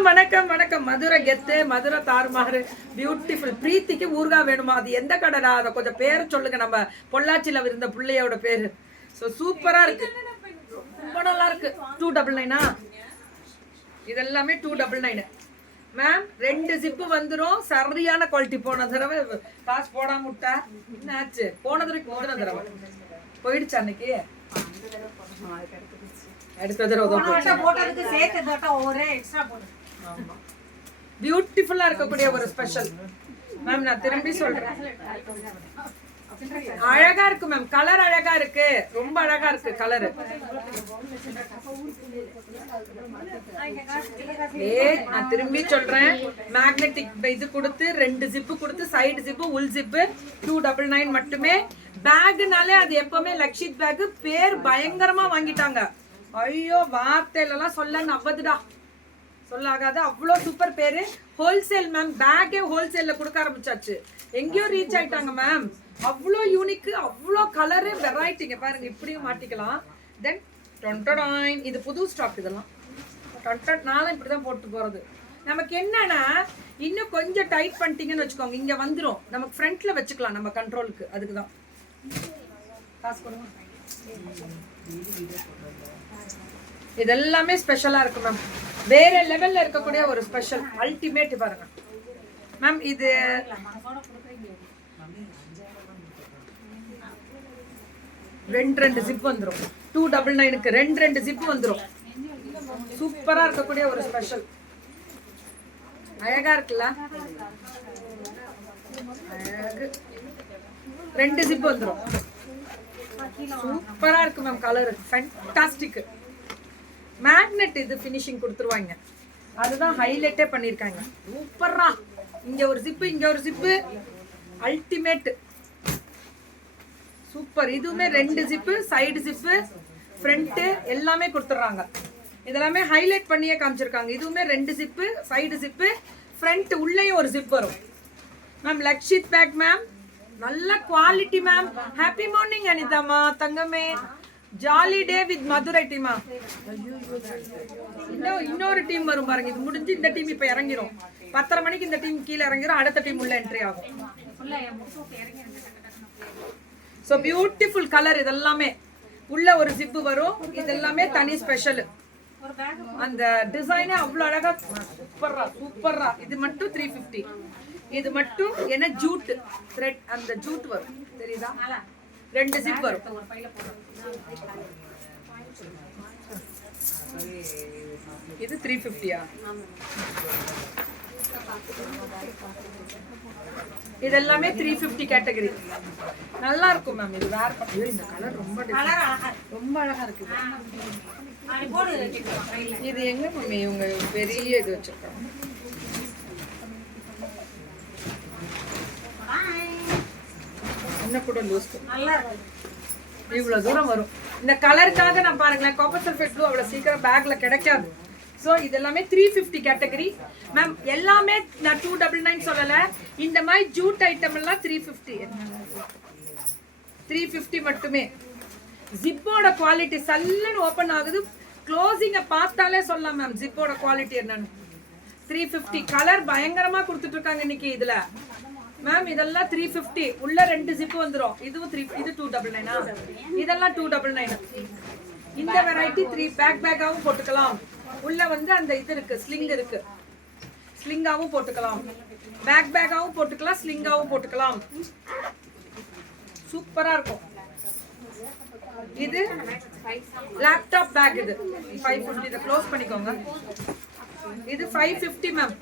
வணக்கம் வணக்கம் வணக்கம். மதுரை கெத்து, மதுரை தாறுமாறு, பியூட்டிஃபுல். பிரீத்திக்கு ஊர்கா வேணுமா? அது எந்த கடைடா? அதை கொஞ்சம் பேர் சொல்லுங்க. நம்ம பொள்ளாச்சியில் இருந்த பிள்ளையோட பேரு. ஸோ சூப்பரா இருக்கு, ரொம்ப நல்லா இருக்கு. 299 இதெல்லாமே 299 மேம். 2 ஜிப்பு வந்துடும். சரியான குவாலிட்டி. போன தடவை காசு போடாம விட்டா என்ன ஆச்சு? போன தடவை போயிடுச்சு அன்னைக்கு. பியூட்டிஃபுல்லா இருக்கக்கூடிய ஒரு ஸ்பெஷல் மேம். நான் திரும்பி சொல்றேன், அழகா இருக்கு மேம். கலர் அழகா இருக்கு, ரொம்ப அழகா இருக்கு கலர். நான் திரும்பி சொல்றேன், மேக்னெட்டிக் இது கொடுத்து 2 ஜிப்பு கொடுத்து, சைடு ஜிப்பு, உள் ஜிப்பு 299 மட்டுமே. பேக்னாலே அது எப்பவுமே லக்ஷித் பேக். பேர் பயங்கரமா வாங்கிட்டாங்க. ஐயோ, வார்த்தையிலலாம் சொல்ல நம்பதுடா, சொல்லாகாது. அவ்வளோ சூப்பர் பேரு. Wholesale ma'am. பேக்கே ஹோல்சேல்ல கொடுக்க ஆரம்பிச்சாச்சு. எங்கேயோ ரீச் ஆயிட்டாங்க மேம். அவ்வளோ யூனிக்கு, அவ்வளோ கலரு, வெரைட்டிங்க பாருங்க. இப்படியும் மாட்டிக்கலாம். தென் இது புது ஸ்டாக். இதெல்லாம் நானும் இப்படிதான் போட்டு போறது. நமக்கு என்னன்னா, இன்னும் கொஞ்சம் டைட் பண்ணிட்டீங்கன்னு வச்சுக்கோங்க, இங்க வந்துடும். நமக்கு ஃப்ரண்ட்ல வச்சுக்கலாம் நம்ம கண்ட்ரோலுக்கு. அதுக்குதான் காசு கொடுங்க. இதெல்லாமே ஸ்பெஷலா இருக்கு மேம். வேற லெவல்ல இருக்கக்கூடிய ஒரு ஸ்பெஷல் அல்டிமேட் பாருங்க மேம். இது ரெண்டு ஜிப் வந்துரும். 299க்கு 2 ஜிப் வந்துரும். சூப்பரா இருக்கக்கூடிய ஒரு ஸ்பெஷல். அழகா இருக்குல்ல? அழகு. 2 ஜிப் வந்துரும். சூப்பரா இருக்கு மேம். Colour fantastic. மேக்னெட் இது ஃபினிஷிங் கொடுத்துருவாங்க. அதுதான் ஹைலைட்டே பண்ணியிருக்காங்க. சூப்பரா. இங்க ஒரு ஜிப்பு, இங்க ஒரு ஜிப்பு. Ultimate super. இதுவுமே 2 ஜிப்பு, சைடு ஜிப்பு, ஃப்ரண்ட் எல்லாமே கொடுத்துட்றாங்க. இதெல்லாமே ஹைலைட் பண்ணியே காமிச்சிருக்காங்க. இதுவுமே 2 ஜிப்பு, சைடு ஜிப்பு, ஃப்ரண்ட் உள்ளேயும் ஒரு ஜிப் வரும் மேம். Lakshit bag ma'am. நல்ல குவாலிட்டி மேம். ஹாப்பி மார்னிங் அனிதாமா, தங்கமே. ஜாலி டே வித் மதுரை டீமா. இன்னொரு டீம் வரும் பாருங்க. இது முடிஞ்சு இந்த டீம் இப்ப இறங்கிரும். 10:30 மணிக்கு இந்த டீம் கீழே இறங்கிரும். அடுத்த டீம் உள்ள என்ட்ரி ஆகும். So beautiful colour. இதெல்லாமே உள்ள ஒரு ஜிப்பு வரும். இதெல்லாமே தனி ஸ்பெஷல். அந்த டிசைனே அவ்வளவு அழகா, சூப்பரா சூப்பரா. இது மட்டும் 350. இது மட்டும் என்ன ஜூட் த்ரெட், அந்த ஜூட் வரும் தெரியுதா? 2 ஜிப் வரும். இது 350. இதெல்லாமே 350 கேட்டகரி. நல்லா இருக்கும் மேம். இது வேர் பண்ணி. இந்த கலர் ரொம்ப அழகா இருக்கு. இது எங்க மம்மி இவங்க பெரிய இது வச்சிருக்காங்க? கூட லூஸ் இவ்வளவு தூரம் வரும். இந்த கலருக்காக நான் பாருங்களேன், காப்பர் சல்ஃபேட் ப்ளூ அவ்வளவு சீக்கிரம் பேக்ல கிடைக்காது. ஸோ இதெல்லாமே 350 கேட்டகரி மேம். எல்லாமே நான் 299 சொல்லல. இந்த மாதிரி ஜூட் ஐட்டம் எல்லாம் 350 மட்டுமே. ஜிப்போட குவாலிட்டி சல்லுன்னு ஓப்பன் ஆகுது. க்ளோசிங்கை பார்த்தாலே சொல்லலாம் மேம் ஜிப்போட குவாலிட்டி என்னன்னு. 350 கலர் பயங்கரமா கொடுத்துட்டு இருக்காங்க இன்னைக்கு இதுல மேம். இதெல்லாம் 350. உள்ள 2 ஜிப் வந்துரும். இதுவும் இது 299. இதெல்லாம் 299. இந்த வெரைட்டி 3 பேக்காவும் போட்டுக்கலாம். உள்ள வந்து அந்த இது இருக்கு, ஸ்லிங் இருக்கு. ஸ்லிங்காவும் போட்டுக்கலாம், பேக்காவும் போட்டுக்கலாம், ஸ்லிங்காவும் போட்டுக்கலாம். சூப்பரா இருக்கும். இது லேப்டாப் பேக். இது 550. இதை க்ளோஸ் பண்ணிக்கோங்க. இது 550 மேம்.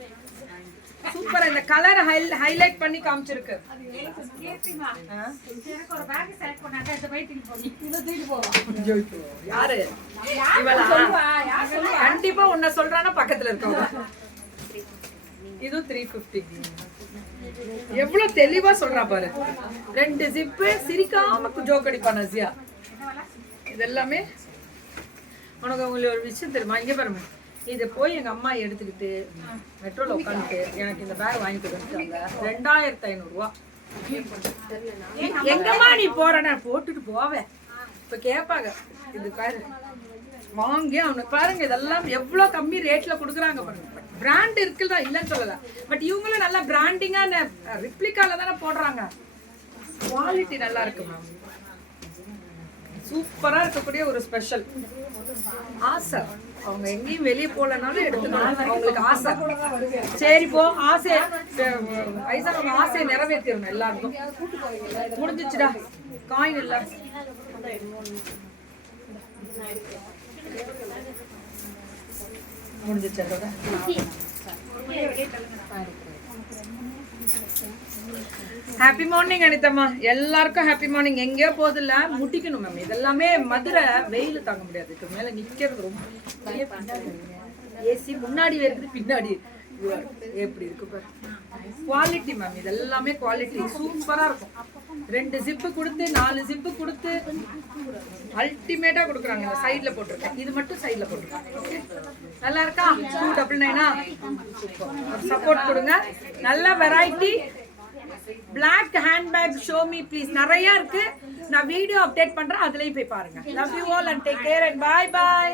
சூப்பர். இந்த கலர் ஹைலைட் பண்ணி காமிச்சிருக்கு. யாரு கண்டிப்பா உன்ன சொல்றானா பக்கத்துல இருக்கவங்க. இது 350. எவ்வளவு தெளிவா சொல்றா பாரு. 2 ஜிப்பு. சிரிக்காம ஜோக்கடி பண்ணசியா. இதெல்லாமே உனக்கு உங்களுக்கு ஒரு விஷயம் தெரியுமா? இங்க பாருங்க. இதை போய் எங்கள் அம்மா எடுத்துக்கிட்டு மெட்ரோவில் உட்காந்துட்டு எனக்கு இந்த பேக் வாங்கி கொடுத்துட்டாங்க. 2500 ரூபா. எங்கம்மா நீ போறேன்னா போட்டுட்டு போவேன். இப்போ கேட்பாங்க இது பாரு வாங்கி அவனுக்கு பாருங்க, இதெல்லாம் எவ்வளவு கம்மி ரேட்ல கொடுக்குறாங்க பாருங்க. பிராண்ட் இருக்குல்ல, இல்லைன்னு சொல்லல, பட் இவங்களும் நல்லா பிராண்டிங்கா ரிப்ளிகால தானே போடுறாங்க. குவாலிட்டி நல்லா இருக்கு மேம், சூப்பரா இருக்கக்கூடிய ஒரு ஸ்பெஷல். ஆசை அவங்க எங்கேயும் வெளியே போலனாலும் எடுத்துக்கணும், அவங்களுக்கு ஆசை. சரி போ, ஆசை ஐசா அவங்க ஆசையை நிறைவேற்றிடணும் எல்லாருக்கும். முடிஞ்சிச்சுடா, காயின் இல்ல. முடிஞ்சிச்சு. ஹாப்பி மார்னிங் அனிதம்மா, எல்லாருக்கும் ஹாப்பி மார்னிங். எங்கேயோ போதில்ல, முட்டிக்கணும் மேம். இதெல்லாமே மதுரை, வெயில் தாங்க முடியாது, இதுக்கு மேல நிக்கிறது ரொம்ப. ஏசி முன்னாடி இருக்குது, பின்னாடி எப்படி இருக்கு பாரு. குவாலிட்டி மேம், இதெல்லாமே குவாலிட்டி சூப்பரா இருக்கும். 2 ஜிப்பு கொடுத்து 4 ஜிப்பு கொடுத்து அல்டிமேட்டா கொடுக்குறாங்க. இந்த சைட்ல போட்டிருக்கேன், இது மட்டும் சைட்ல போட்டிருக்கேன். நல்லா இருக்கா? 299. சப்போர்ட் கொடுங்க. நல்ல variety Black handbag, show me please. நிறைய இருக்கு, நான் வீடியோ அப்டேட் பண்றேன், அதுலயும் போய் பாருங்க. Love you all and take care and bye bye.